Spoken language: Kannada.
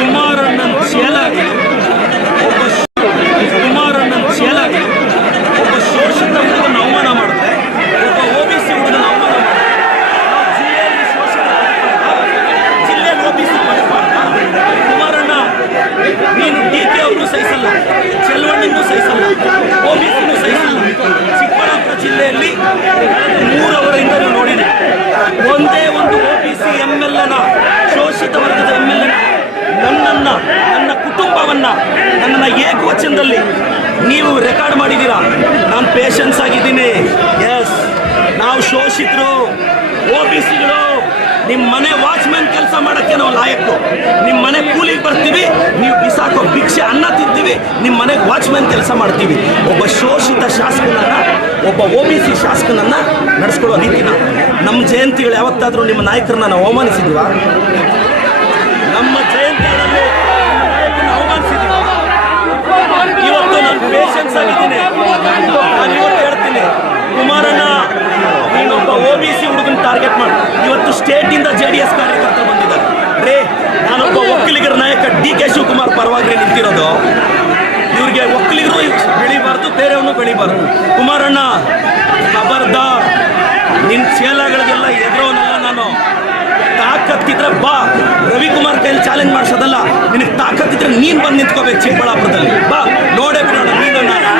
ಕುಮಾರಣ್ಣನ ಚೇಲಾಗಿ ಒಬ್ಬ ಶೋಷಿತ ಹುಡುಗನ ಅವಮಾನ ಮಾಡಿದ್ರೆ, ಒಬ್ಬ OBC ಹುಡುಗನ ಅವಮಾನ ಮಾಡಿದ್ರೆ, ಜಿಲ್ಲೆಯಲ್ಲಿ ಶೋಷಿತ ಜಿಲ್ಲೆಯಲ್ಲಿ OBC ಕುಮಾರಣ್ಣ, ನೀನು DK ಅವ್ರನ್ನೂ ಸಹಿಸಲ್ಲ, ಚೆಲುವಣ್ಣನೂ ಸಹಿಸಲ್ಲ, OBCನೂ ಸಹಿಸಲ್ಲ. ಚಿಕ್ಕಬಳ್ಳಾಪುರ ಜಿಲ್ಲೆಯಲ್ಲಿ 3 ಅವರಿಂದ ನೋಡಿದೆ, ಒಂದೇ ಒಂದು OBC MLA ಶೋಷಿತ ವರ್ಗದ MLA ನನ್ನ ಕುಟುಂಬವನ್ನ ನನ್ನನ್ನು ಏಕವಚನದಲ್ಲಿ ನೀವು ರೆಕಾರ್ಡ್ ಮಾಡಿದ್ದೀರಾ. ನಾನು ಪೇಷನ್ಸ್ ಆಗಿದ್ದೀನಿ. ಎಸ್, ನಾವು ಶೋಷಿತರು, OBCಗಳು. ನಿಮ್ಮ ಮನೆ ವಾಚ್ಮ್ಯಾನ್ ಕೆಲಸ ಮಾಡೋಕ್ಕೆ ನಾವು ಲಾಯಕ್ಕು. ನಿಮ್ಮ ಮನೆ ಕೂಲಿಗೆ ಬರ್ತೀವಿ, ನೀವು ಬಿಸಾಕೋ ಭಿಕ್ಷೆ ಅನ್ನ ತಿಂತೀವಿ, ನಿಮ್ಮ ಮನೆಗೆ ವಾಚ್ಮ್ಯಾನ್ ಕೆಲಸ ಮಾಡ್ತೀವಿ. ಒಬ್ಬ ಶೋಷಿತ ಶಾಸಕನನ್ನು, ಒಬ್ಬ OBC ಶಾಸಕನನ್ನು ನಡೆಸ್ಕೊಡೋ ರೀತಿನ ನಮ್ಮ ಜಯಂತಿಗಳು ಯಾವತ್ತಾದರೂ ನಿಮ್ಮ ನಾಯಕರನ್ನ ನಾವು ಅವಮಾನಿಸಿದ್ವಾ? ನಮ್ಮ ಜಯಂತಿಗಳಲ್ಲಿ ನಾಯಕರನ್ನ ಅವಮಾನಿಸಿದ್ವಾ? ಇವತ್ತು ನಾನು ಪೇಷನ್ಸ್ ಆಗಿದ್ದೀನಿ. ನಾನು ಇವತ್ತು ಹೇಳ್ತೀನಿ, ಕುಮಾರಣ್ಣ, ನೀನೊಬ್ಬ OBC ಹುಡುಗನ ಟಾರ್ಗೆಟ್ ಮಾಡಿ. ಇವತ್ತು ಸ್ಟೇಟಿಂದ JDS ಕಾರ್ಯಕರ್ತರು ಬಂದಿದ್ದಾರೆ. ರೇ, ನಾನೊಬ್ಬ ಒಕ್ಕಲಿಗರ ನಾಯಕ DK ಶಿವಕುಮಾರ್ ಪರವಾಗಿ ನಿಂತಿರೋದು. ಇವ್ರಿಗೆ ಒಕ್ಕಲಿಗರು ಬೆಳಿಬಾರ್ದು, ಬೇರೆಯವನು ಬೆಳಿಬಾರ್ದು. ಕುಮಾರಣ್ಣ, ಖಬರ್ದಾರ್, ನಿನ್ನ ಚೇಲಾಗಳಿಗೆಲ್ಲ ಎದುರೋನಲ್ಲ ನಾನು. ತಾಕತ್ತಿದ್ರೆ ಬಾ, ರವಿಕುಮಾರ್ ಕೈಯಲ್ಲಿ ಚಾಲೆಂಜ್ ಮಾಡಿಸೋದಲ್ಲ. ನಿನಗೆ ತಾಕತ್ತಿದ್ರೆ ನೀನು ಬಂದು ನಿಂತ್ಕೋಬೇಕು ಚಿಕ್ಕಬಳ್ಳಾಪುರದಲ್ಲಿ. ಬಾ, ನೋಡೇ ಬಿಡೋಣ ನೀನು ನಾನು.